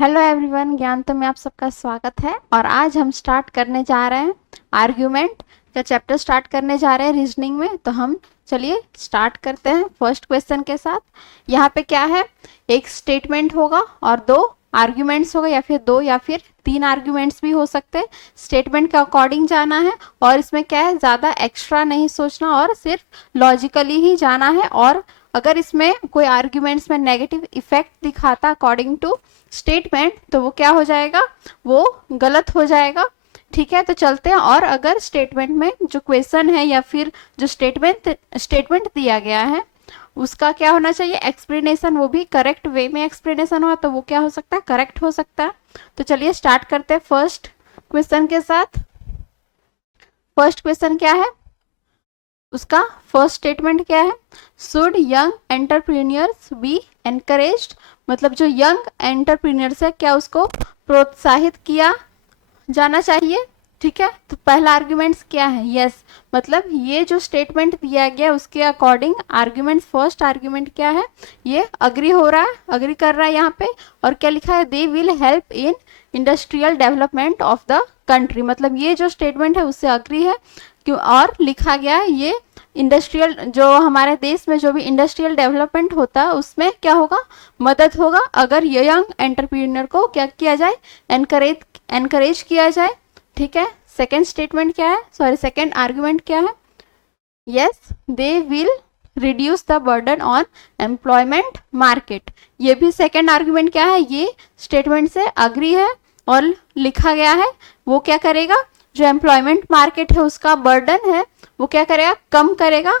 Hello everyone, ज्ञानतम में आप सबका स्वागत है। और आज हम स्टार्ट करने जा रहे हैं आर्ग्यूमेंट का चैप्टर स्टार्ट करने जा रहे हैं रीजनिंग में। तो हम चलिए स्टार्ट करते हैं फर्स्ट क्वेश्चन के साथ। यहाँ पे क्या है, एक स्टेटमेंट होगा और दो आर्ग्यूमेंट्स होगा, या फिर दो या फिर तीन आर्ग्यूमेंट्स भी हो सकते हैं। स्टेटमेंट के अकॉर्डिंग जाना है और इसमें क्या है, ज़्यादा एक्स्ट्रा नहीं सोचना और सिर्फ लॉजिकली ही जाना है। और अगर इसमें कोई आर्ग्यूमेंट्स में नेगेटिव इफेक्ट दिखाता अकॉर्डिंग टू स्टेटमेंट तो वो क्या हो जाएगा, वो गलत हो जाएगा। ठीक है, तो चलते हैं। और अगर स्टेटमेंट में जो क्वेश्चन है या फिर जो स्टेटमेंट दिया गया है उसका क्या होना चाहिए, एक्सप्लेनेशन, वो भी करेक्ट वे में एक्सप्लेनेशन हुआ तो वो क्या हो सकता है, करेक्ट हो सकता है। तो चलिए स्टार्ट करते हैं फर्स्ट क्वेश्चन के साथ। फर्स्ट क्वेश्चन क्या है, उसका फर्स्ट स्टेटमेंट क्या है, should young entrepreneurs be encouraged, मतलब जो यंग एंटरप्रेन्योर्स है क्या उसको प्रोत्साहित किया जाना चाहिए। ठीक है, तो पहला आर्ग्यूमेंट्स क्या है, यस, मतलब ये जो स्टेटमेंट दिया गया उसके अकॉर्डिंग आर्ग्यूमेंट, फर्स्ट आर्ग्यूमेंट क्या है, ये अग्री हो रहा है, अग्री कर रहा है यहाँ पे। और क्या लिखा है, they will help in industrial development of the country, मतलब ये जो स्टेटमेंट है उससे अग्री है। क्यों, और लिखा गया है ये इंडस्ट्रियल, जो हमारे देश में जो भी इंडस्ट्रियल डेवलपमेंट होता है उसमें क्या होगा, मदद होगा अगर यंग एंटरप्रेन्योर को क्या किया जाए, एनकरेज किया जाए। ठीक है, सेकेंड स्टेटमेंट क्या है, सॉरी सेकेंड आर्ग्यूमेंट क्या है, yes, they will reduce the burden on employment market. ये भी सेकेंड आर्ग्यूमेंट क्या है, ये स्टेटमेंट से अग्री है और लिखा गया है वो क्या करेगा, जो एम्प्लॉयमेंट मार्केट है उसका बर्डन है वो क्या करेगा, कम करेगा।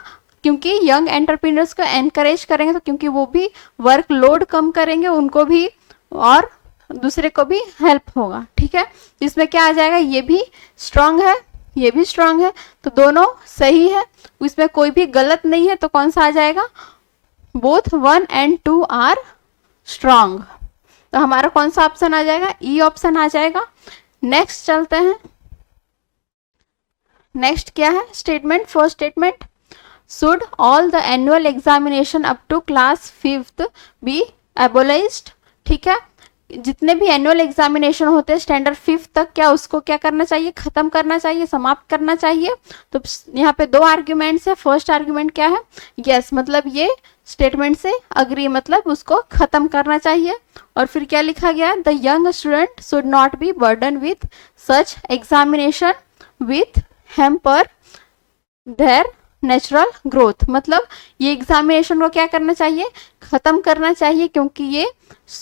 क्योंकि यंग एंटरप्रेन्योर्स को एनकरेज करेंगे तो क्योंकि वो भी वर्क लोड कम करेंगे, उनको भी और दूसरे को भी हेल्प होगा। ठीक है, इसमें क्या आ जाएगा, ये भी स्ट्रांग है, ये भी स्ट्रांग है, तो दोनों सही है, इसमें कोई भी गलत नहीं है। तो कौन सा आ जाएगा, बोथ 1 and 2 आर स्ट्रांग। तो हमारा कौन सा ऑप्शन आ जाएगा, ई ऑप्शन आ जाएगा। नेक्स्ट चलते हैं। नेक्स्ट क्या है statement, first statement, should all the annual examination up to class 5th be abolished. ठीक है, जितने भी एनुअल एग्जामिनेशन होते हैं स्टैंडर्ड 5th तक, क्या उसको क्या करना चाहिए, खत्म करना चाहिए, समाप्त करना चाहिए। तो यहाँ पे दो आर्ग्यूमेंट्स है। फर्स्ट आर्ग्यूमेंट क्या है, यस, मतलब ये स्टेटमेंट से अग्री, मतलब उसको खत्म करना चाहिए। और फिर क्या लिखा गया, the young student should not be burden with such examination with hamper there natural growth, मतलब ये एग्जामिनेशन को क्या करना चाहिए, खत्म करना चाहिए, क्योंकि ये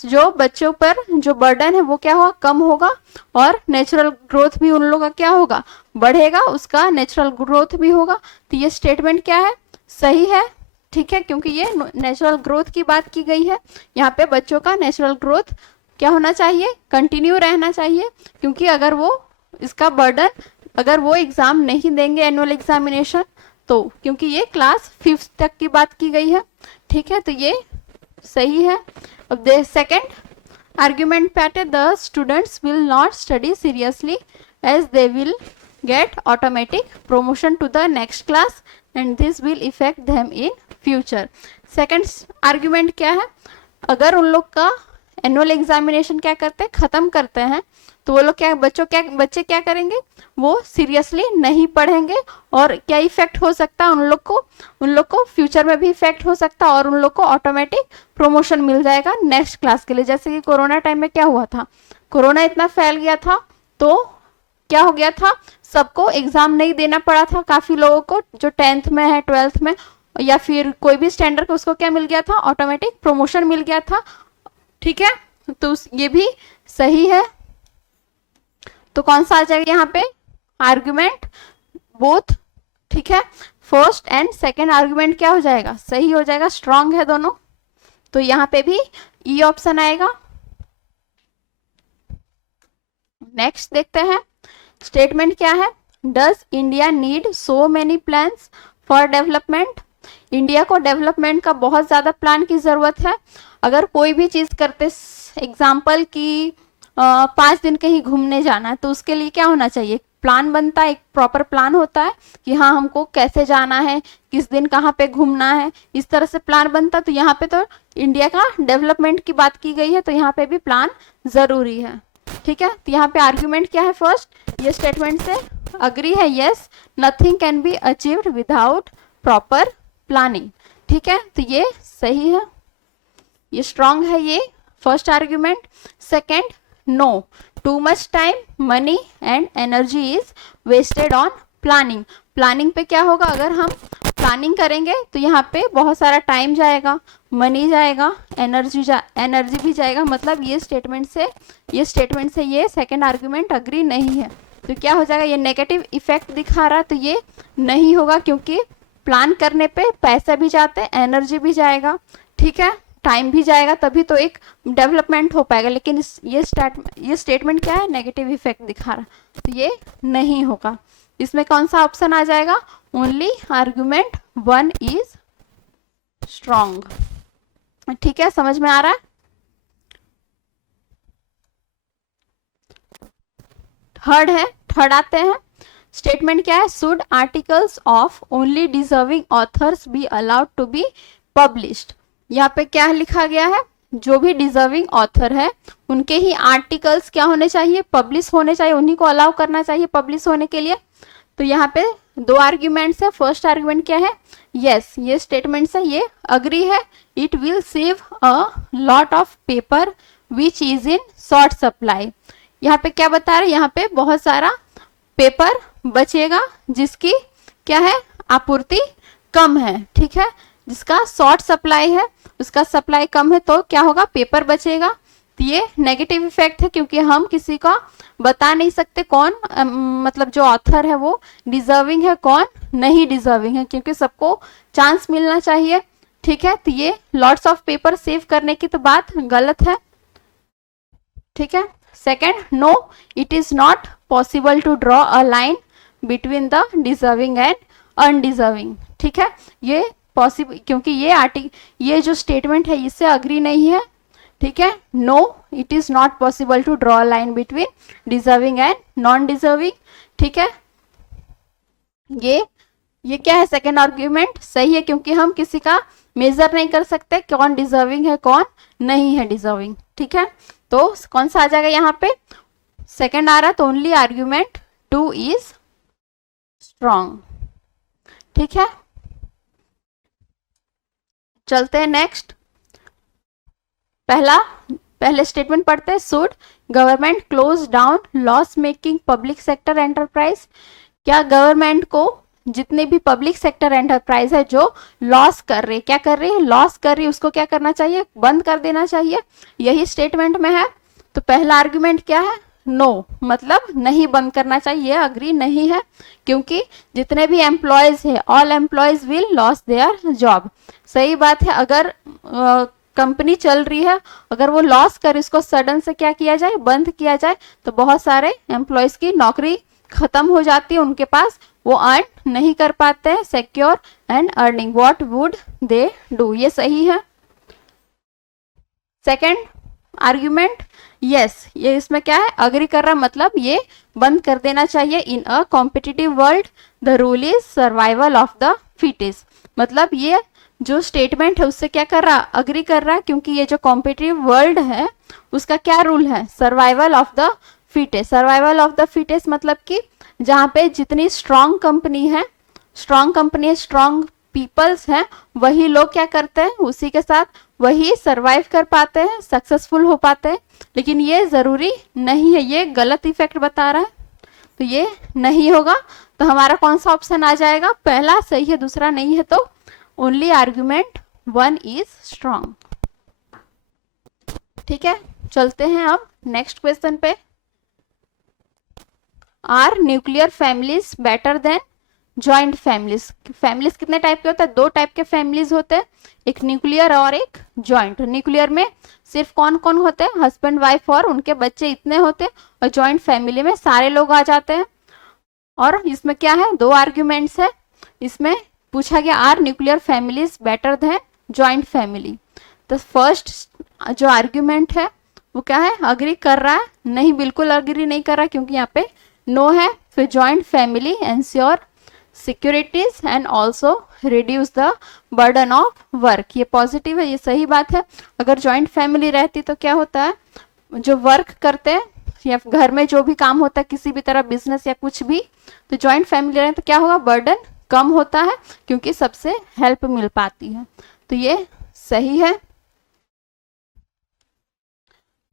जो बच्चों पर जो बर्डन है वो क्या होगा, कम होगा, और नेचुरल ग्रोथ भी उन लोगों का क्या होगा, बढ़ेगा, उसका नेचुरल ग्रोथ भी होगा। तो ये स्टेटमेंट क्या है, सही है। ठीक है, क्योंकि ये नेचुरल ग्रोथ की बात की गई है, यहाँ पे बच्चों का नेचुरल ग्रोथ क्या होना चाहिए, कंटिन्यू रहना चाहिए। क्योंकि अगर वो इसका बर्डन, अगर वो एग्जाम नहीं देंगे एनुअल एग्जामिनेशन तो, क्योंकि ये क्लास 5th तक की बात की गई है। ठीक है, तो ये सही है। अब दे सेकेंड आर्ग्यूमेंट पे आते, the students will not study seriously as they will get automatic promotion to the next class and this will effect them in future. Second argument क्या है, अगर उन लोग का एनुअल एग्जामिनेशन क्या करते हैं, खत्म करते हैं, तो वो लोग क्या, बच्चे क्या करेंगे, वो सीरियसली नहीं पढ़ेंगे, और क्या इफेक्ट हो सकता है, उन लोग को फ्यूचर में भी इफेक्ट हो सकता है, और उन लोग को ऑटोमेटिक प्रमोशन मिल जाएगा नेक्स्ट क्लास के लिए। जैसे कि कोरोना टाइम में क्या हुआ था, कोरोना इतना फैल गया था तो क्या हो गया था, सबको एग्जाम नहीं देना पड़ा था, काफी लोगों को जो 10th में है, 12th में या फिर कोई भी स्टैंडर्ड, उसको क्या मिल गया था, ऑटोमेटिक प्रमोशन मिल गया था। ठीक है, तो ये भी सही है। तो कौन सा आ जाएगा यहाँ पे, आर्ग्यूमेंट बोथ। ठीक है, फर्स्ट एंड सेकेंड आर्ग्यूमेंट क्या हो जाएगा, सही हो जाएगा, स्ट्रांग है दोनों। तो यहाँ पे भी ई ऑप्शन आएगा। नेक्स्ट देखते हैं स्टेटमेंट क्या है, does India need so many plans for development. India को डेवलपमेंट का बहुत ज्यादा प्लान की जरूरत है। अगर कोई भी चीज करते, एग्जाम्पल की 5 दिन कहीं घूमने जाना है तो उसके लिए क्या होना चाहिए, प्लान बनता है, एक प्रॉपर प्लान होता है कि हाँ हमको कैसे जाना है, किस दिन कहाँ पे घूमना है, इस तरह से प्लान बनता है। तो यहाँ पे तो इंडिया का डेवलपमेंट की बात की गई है, तो यहाँ पे भी प्लान जरूरी है। ठीक है, तो यहाँ पे आर्ग्यूमेंट क्या है, फर्स्ट ये स्टेटमेंट से अग्री है, yes nothing can be achieved without proper planning. ठीक है, तो ये सही है, ये स्ट्रांग है, ये first argument. Second, no too much time money and energy is wasted on planning. Planning पे क्या होगा, अगर हम प्लानिंग करेंगे तो यहाँ पे बहुत सारा टाइम जाएगा, मनी जाएगा, एनर्जी भी जाएगा। मतलब ये स्टेटमेंट से ये सेकंड आर्ग्यूमेंट अग्री नहीं है। तो क्या हो जाएगा, ये नेगेटिव इफेक्ट दिखा रहा, तो ये नहीं होगा, क्योंकि प्लान करने पे पैसा भी जाते हैं, एनर्जी भी जाएगा, ठीक है, टाइम भी जाएगा, तभी तो एक डेवलपमेंट हो पाएगा। लेकिन ये स्टेटमेंट क्या है, नेगेटिव इफेक्ट दिखा रहा, तो ये नहीं होगा। इसमें कौन सा ऑप्शन आ जाएगा, ओनली आर्ग्यूमेंट 1 इज स्ट्रॉन्ग। ठीक है, समझ में आ रहा है। थर्ड आते हैं, स्टेटमेंट क्या है, should articles of only deserving authors be allowed to be published. यहाँ पे क्या लिखा गया है, जो भी डिजर्विंग ऑथर है उनके ही आर्टिकल्स क्या होने चाहिए, पब्लिश होने चाहिए, उन्हीं को अलाउ करना चाहिए पब्लिश होने के लिए। तो यहाँ पे दो आर्ग्यूमेंट्स है। फर्स्ट आर्ग्यूमेंट क्या है, यस ये स्टेटमेंट से ये अग्री है, it will save a lot of paper which is in short supply. यहाँ पे क्या बता रहे हैं, यहाँ पे बहुत सारा पेपर बचेगा जिसकी क्या है, आपूर्ति कम है। ठीक है, जिसका शॉर्ट सप्लाई है, उसका सप्लाई कम है, तो क्या होगा, पेपर बचेगा। तो ये नेगेटिव इफेक्ट है, क्योंकि हम किसी का बता नहीं सकते कौन मतलब जो ऑथर है वो डिजर्विंग है, कौन नहीं डिजर्विंग है, क्योंकि सबको चांस मिलना चाहिए। ठीक है, तो ये लॉट्स ऑफ पेपर सेव करने की तो बात गलत है। ठीक है, second, no it is not possible to draw a line between the deserving and undeserving. ठीक है, ये पॉसिबल, क्योंकि ये जो स्टेटमेंट है इससे अग्री नहीं है। ठीक है, no it is not possible to draw line between deserving and non deserving. ठीक है, ये क्या है, सेकेंड आर्ग्यूमेंट सही है, क्योंकि हम किसी का मेजर नहीं कर सकते कौन डिजर्विंग है कौन नहीं है डिजर्विंग। ठीक है, तो कौन सा आ जाएगा यहाँ पे, सेकेंड आ रहा है, तो ओनली आर्ग्यूमेंट 2 इज स्ट्रॉन्ग। ठीक है, चलते हैं नेक्स्ट। पहले स्टेटमेंट पढ़ते हैं, should government close down loss making public sector enterprise. क्या गवर्नमेंट को जितने भी पब्लिक सेक्टर एंटरप्राइज है जो लॉस कर रही है, क्या कर रही है, लॉस कर रही है, उसको क्या करना चाहिए, बंद कर देना चाहिए, यही स्टेटमेंट में है। तो पहला आर्ग्यूमेंट क्या है, नो मतलब नहीं बंद करना चाहिए, अग्री नहीं है, क्योंकि जितने भी एम्प्लॉयज है all employees will loss their job. सही बात है, अगर कंपनी चल रही है, अगर वो लॉस कर इसको सडन से क्या किया जाए, बंद किया जाए, तो बहुत सारे एम्प्लॉयज की नौकरी खत्म हो जाती है, उनके पास वो अर्न नहीं कर पाते हैं, secure and earning, what would they do. ये सही है। सेकंड आर्ग्यूमेंट, यस ये इसमें क्या है, अग्री कर रहा, मतलब ये बंद कर देना चाहिए। In a competitive world the rule is survival of the fittest. मतलब ये जो स्टेटमेंट है उससे क्या कर रहा, अग्री कर रहा, क्योंकि ये जो कॉम्पिटिटिव वर्ल्ड है उसका क्या रूल है, survival of the fittest. Survival of the fittest मतलब कि जहाँ पे जितनी स्ट्रॉन्ग कंपनी है, स्ट्रॉन्ग पीपल्स हैं, वही लोग क्या करते हैं, उसी के साथ वही सरवाइव कर पाते हैं, सक्सेसफुल हो पाते हैं। लेकिन ये जरूरी नहीं है, ये गलत इफेक्ट बता रहा है, तो ये नहीं होगा। तो हमारा कौन सा ऑप्शन आ जाएगा, पहला सही है, दूसरा नहीं है, तो ओनली आर्ग्यूमेंट 1 इज स्ट्रॉन्ग। ठीक है, चलते हैं अब नेक्स्ट क्वेश्चन पे। Are nuclear families better than joint families. Families कितने टाइप के होते हैं, 2 टाइप के फैमिलीज होते हैं, एक न्यूक्लियर और एक जॉइंट। न्यूक्लियर में सिर्फ कौन कौन होते हैं, हस्बैंड वाइफ और उनके बच्चे इतने होते हैं, और जॉइंट फैमिली में सारे लोग आ जाते हैं। और इसमें क्या है, 2 आर्ग्यूमेंट्स है। इसमें पूछा गया are nuclear families better than joint family. तो फर्स्ट जो आर्ग्यूमेंट है वो क्या है, अग्री कर रहा है, नहीं बिल्कुल अग्री नहीं कर रहा, क्योंकि यहाँ पे नो है। फिर joint family ensure securities and also reduce the burden of work, ये पॉजिटिव है, ये सही बात है। अगर जॉइंट फैमिली रहती तो क्या होता है, जो वर्क करते हैं या घर में जो भी काम होता है किसी भी तरह बिजनेस या कुछ भी, तो जॉइंट फैमिली रहे तो क्या होगा, बर्डन कम होता है क्योंकि सबसे हेल्प मिल पाती है, तो ये सही है।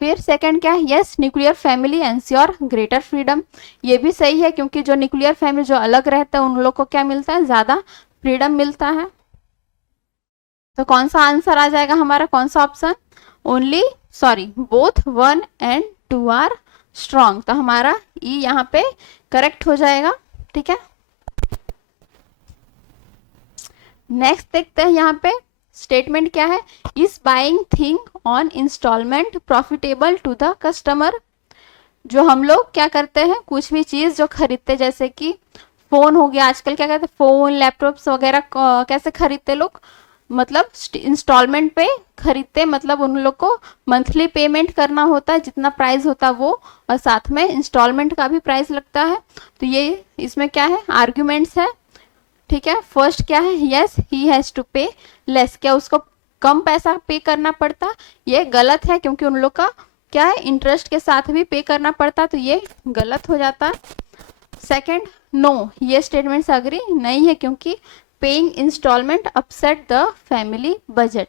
फिर सेकंड क्या है, yes nuclear family ensure greater freedom, ये भी सही है क्योंकि जो न्यूक्लियर फैमिली जो अलग रहता है उन लोग को क्या मिलता है, ज्यादा फ्रीडम मिलता है। तो कौन सा आंसर आ जाएगा हमारा, कौन सा option, only sorry both 1 and 2 are strong, तो हमारा ई यहाँ पे करेक्ट हो जाएगा। ठीक है, नेक्स्ट देखते हैं यहाँ पे स्टेटमेंट क्या है, is buying thing on instalment profitable to the customer, जो हम लोग क्या करते हैं, कुछ भी चीज जो खरीदते हैं, जैसे कि फोन हो गया, आजकल क्या कहते हैं फोन लैपटॉप्स वगैरह कैसे खरीदते लोग, मतलब इंस्टॉलमेंट पे खरीदते, मतलब उन लोग को मंथली पेमेंट करना होता है, जितना प्राइस होता है वो, और साथ में इंस्टॉलमेंट का भी प्राइस लगता है। तो ये इसमें क्या है, आर्ग्यूमेंट्स है। ठीक है, फर्स्ट क्या है, यस ही हैज टू पे लेस, क्या उसको कम पैसा पे करना पड़ता, ये गलत है क्योंकि उन लोग का क्या है, इंटरेस्ट के साथ भी पे करना पड़ता, तो ये गलत हो जाता है। सेकंड, नो, ये स्टेटमेंट से अग्री नहीं है क्योंकि paying instalment upset the family budget,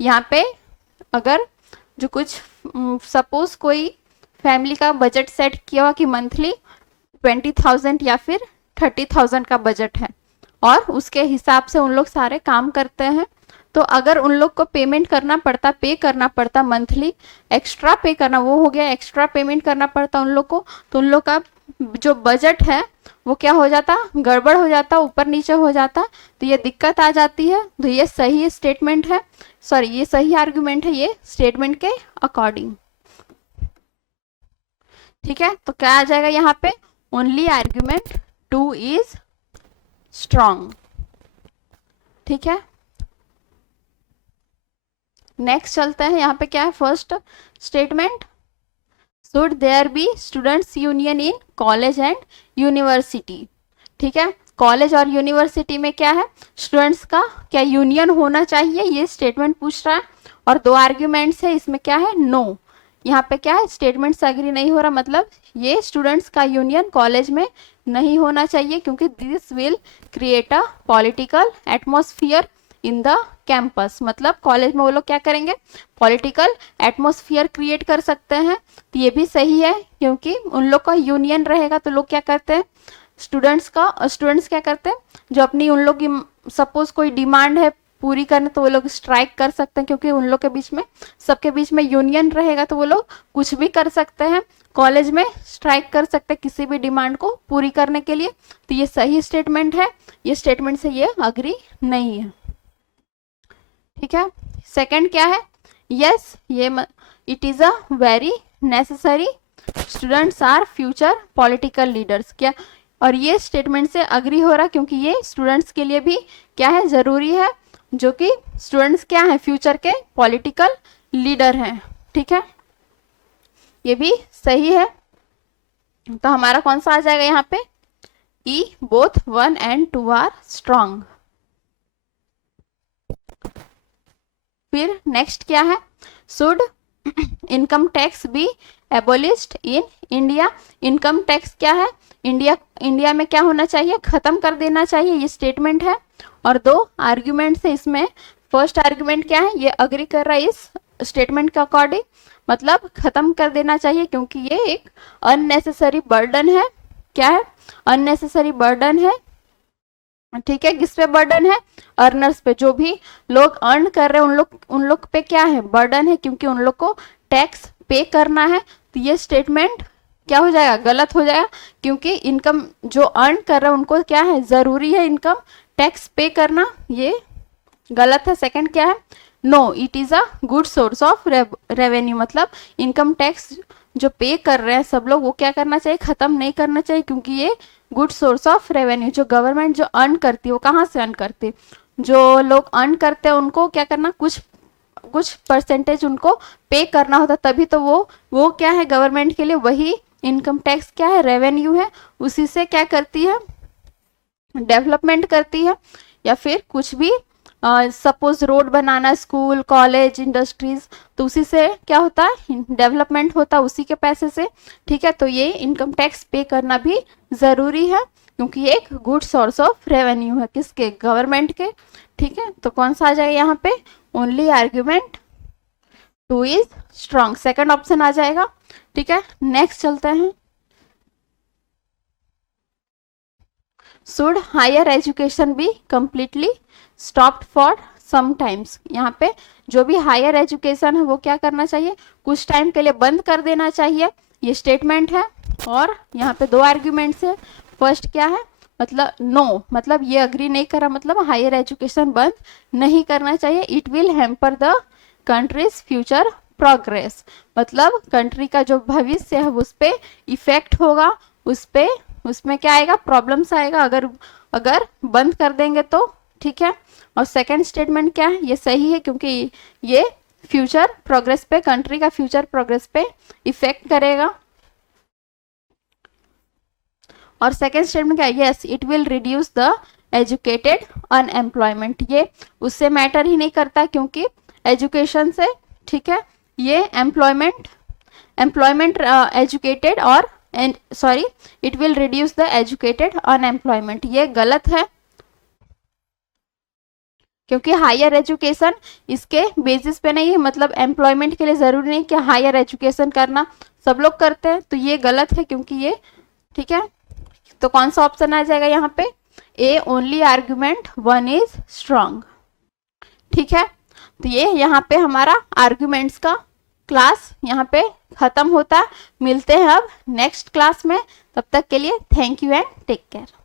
यहाँ पे अगर जो कुछ सपोज कोई फैमिली का बजट सेट किया हुआ कि मंथली 20,000 या फिर 30,000 का बजट है और उसके हिसाब से उन लोग सारे काम करते हैं, तो अगर उन लोग को पेमेंट करना पड़ता, पे करना पड़ता मंथली, एक्स्ट्रा पे करना, वो हो गया एक्स्ट्रा पेमेंट करना पड़ता उन लोग को, तो उन लोग का जो बजट है वो क्या हो जाता, गड़बड़ हो जाता, ऊपर नीचे हो जाता, तो ये दिक्कत आ जाती है। तो ये सही स्टेटमेंट है, सॉरी ये सही आर्गुमेंट है ये स्टेटमेंट के अकॉर्डिंग। ठीक है, तो क्या आ जाएगा यहाँ पे, ओनली आर्ग्यूमेंट 2 इज स्ट्रॉन्ग। ठीक है, नेक्स्ट चलते हैं, यहाँ पे क्या है, first statement, should there be students union in college and university. ठीक है, कॉलेज और यूनिवर्सिटी में क्या है, स्टूडेंट्स का क्या यूनियन होना चाहिए, ये स्टेटमेंट पूछ रहा है, और दो आर्ग्यूमेंट्स है, इसमें क्या है, नो, यहाँ पे क्या है, स्टेटमेंट से एग्री नहीं हो रहा, मतलब ये स्टूडेंट्स का यूनियन कॉलेज में नहीं होना चाहिए क्योंकि this will create a political atmosphere in the campus, मतलब कॉलेज में वो लोग क्या करेंगे, पॉलिटिकल एटमॉस्फियर क्रिएट कर सकते हैं, तो ये भी सही है क्योंकि उन लोग का यूनियन रहेगा तो लोग क्या करते हैं, स्टूडेंट्स क्या करते हैं, जो अपनी उन लोग की सपोज कोई डिमांड है पूरी करने, तो वो लोग स्ट्राइक कर सकते हैं क्योंकि उन लोग के बीच में, सबके बीच में यूनियन रहेगा तो वो लोग कुछ भी कर सकते हैं, कॉलेज में स्ट्राइक कर सकते हैं किसी भी डिमांड को पूरी करने के लिए, तो ये सही स्टेटमेंट है, ये स्टेटमेंट से ये अग्री नहीं है। ठीक है, सेकंड क्या है, यस ये it is a very necessary students are future political leaders, क्या, और ये स्टेटमेंट से अग्री हो रहा क्योंकि ये स्टूडेंट्स के लिए भी क्या है, जरूरी है, जो कि स्टूडेंट्स क्या है, फ्यूचर के पॉलिटिकल लीडर हैं। ठीक है, ये भी सही है, तो हमारा कौन सा आ जाएगा यहाँ पे, ई बोथ 1 and 2 आर स्ट्रॉन्ग। फिर नेक्स्ट क्या है, should income tax be abolished in India, income tax क्या है, इंडिया में क्या होना चाहिए, खत्म कर देना चाहिए, ये स्टेटमेंट है, और दो आर्ग्यूमेंट है इसमें। फर्स्ट आर्ग्यूमेंट क्या है, ये अग्री कर रहा है इस स्टेटमेंट के अकॉर्डिंग, मतलब खत्म कर देना चाहिए क्योंकि ये एक अननेसेसरी बर्डन है, क्या है, अननेसेसरी बर्डन है। ठीक है, किस पे बर्डन है, अर्नर्स पे, जो भी लोग अर्न कर रहे हैं उन लोग पे क्या है, बर्डन है क्योंकि उन लोग को टैक्स पे करना है, तो ये स्टेटमेंट क्या हो जाएगा, गलत हो जाएगा क्योंकि इनकम जो अर्न कर रहे हैं उनको क्या है, जरूरी है इनकम टैक्स पे करना, ये गलत है। सेकंड क्या है, no it is a good source of revenue, मतलब इनकम टैक्स जो पे कर रहे हैं सब लोग वो क्या करना चाहिए, खत्म नहीं करना चाहिए क्योंकि ये गुड सोर्स ऑफ रेवेन्यू, जो गवर्नमेंट जो अर्न करती है वो कहाँ से अर्न करती है, जो लोग अर्न करते हैं उनको क्या करना, कुछ परसेंटेज उनको पे करना होता, तभी तो वो क्या है, गवर्नमेंट के लिए वही इनकम टैक्स क्या है, रेवेन्यू है, उसी से क्या करती है, डेवलपमेंट करती है, या फिर कुछ भी सपोज रोड बनाना, स्कूल कॉलेज इंडस्ट्रीज, तो उसी से क्या होता है, डेवलपमेंट होता है उसी के पैसे से। ठीक है, तो ये इनकम टैक्स पे करना भी ज़रूरी है क्योंकि ये एक गुड सोर्स ऑफ रेवेन्यू है, किसके, गवर्नमेंट के। ठीक है, तो कौन सा आ जाएगा यहाँ पे, only argument 2 is strong, second option आ जाएगा। ठीक है, नेक्स्ट चलते हैं। Should higher education be completely stopped for some times, यहाँ पे जो भी हायर एजुकेशन है वो क्या करना चाहिए, कुछ टाइम के लिए बंद कर देना चाहिए, ये स्टेटमेंट है। और यहाँ पे 2 आर्ग्यूमेंट्स है। फर्स्ट क्या है, मतलब नो, मतलब ये अग्री नहीं करा, मतलब हायर एजुकेशन बंद नहीं करना चाहिए, it will hamper the countries future progress, मतलब कंट्री का जो भविष्य है उस पर इफेक्ट होगा, उस पे उसमें क्या आएगा, प्रॉब्लम्स आएगा अगर अगर बंद कर देंगे तो। ठीक है, और सेकंड स्टेटमेंट क्या है, ये सही है क्योंकि ये फ्यूचर प्रोग्रेस पे, कंट्री का फ्यूचर प्रोग्रेस पे इफेक्ट करेगा। और सेकंड स्टेटमेंट क्या है, yes it will reduce the educated unemployment, ये उससे मैटर ही नहीं करता क्योंकि एजुकेशन से, ठीक है, ये एम्प्लॉयमेंट एजुकेटेड और sorry it will reduce the educated unemployment, ये गलत है क्योंकि हायर एजुकेशन इसके बेसिस पे नहीं है, मतलब एम्प्लॉयमेंट के लिए जरूरी नहीं कि हायर एजुकेशन करना, सब लोग करते हैं, तो ये गलत है क्योंकि ये, ठीक है, तो कौन सा ऑप्शन आ जाएगा यहाँ पे, A only argument 1 is strong. ठीक है, तो ये यहाँ पे हमारा आर्ग्यूमेंट्स का क्लास यहाँ पे खत्म होता है। मिलते हैं अब नेक्स्ट क्लास में, तब तक के लिए thank you and take care.